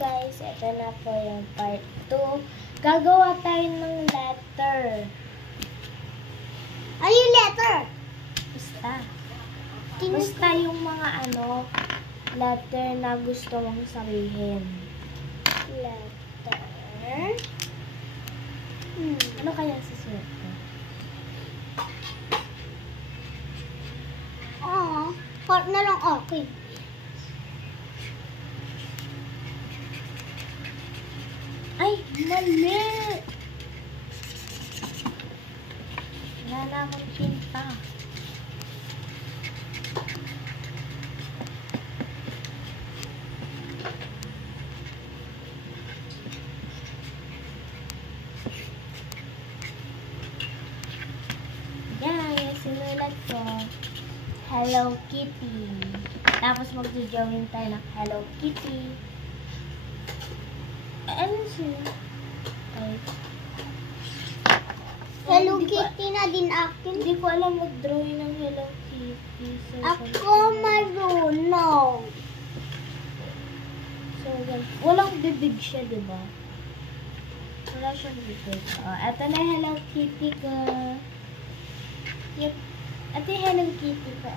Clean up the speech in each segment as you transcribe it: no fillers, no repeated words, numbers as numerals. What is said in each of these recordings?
guys, ito na po yung part 2. Gagawa tayo ng letter. Ano yung letter? Basta yung mga letter na gusto mong sabihin. Letter? Ano kaya susulat ko? Part na lang okay. Ay, mali! Wala na akong tinta. Yan, sinulat ko. Hello Kitty. Tapos magjo-join tayo ng Hello Kitty. Ano siya? Ay. Hello Kitty na din akin. Hindi ko alam mag-drawing ng Hello Kitty. So, Ako marunong. So, walang bibig siya, di ba? Wala siyang bibig. Eto na Hello Kitty ko. Yep. Ito yung Hello Kitty ko,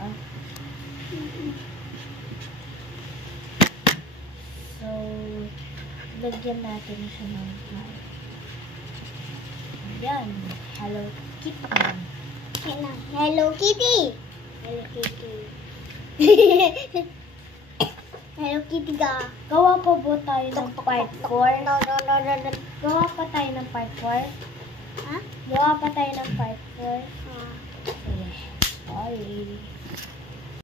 So, lagyan natin siya ng heart. Ayan. Hello Kitty. Hello Kitty. Hello Kitty. Hello Kitty ka. Gawa pa ba tayo ng part 4? No. Gawa pa tayo ng part 4? Ha? Gawa pa tayo ng part 4? Sige. Bye.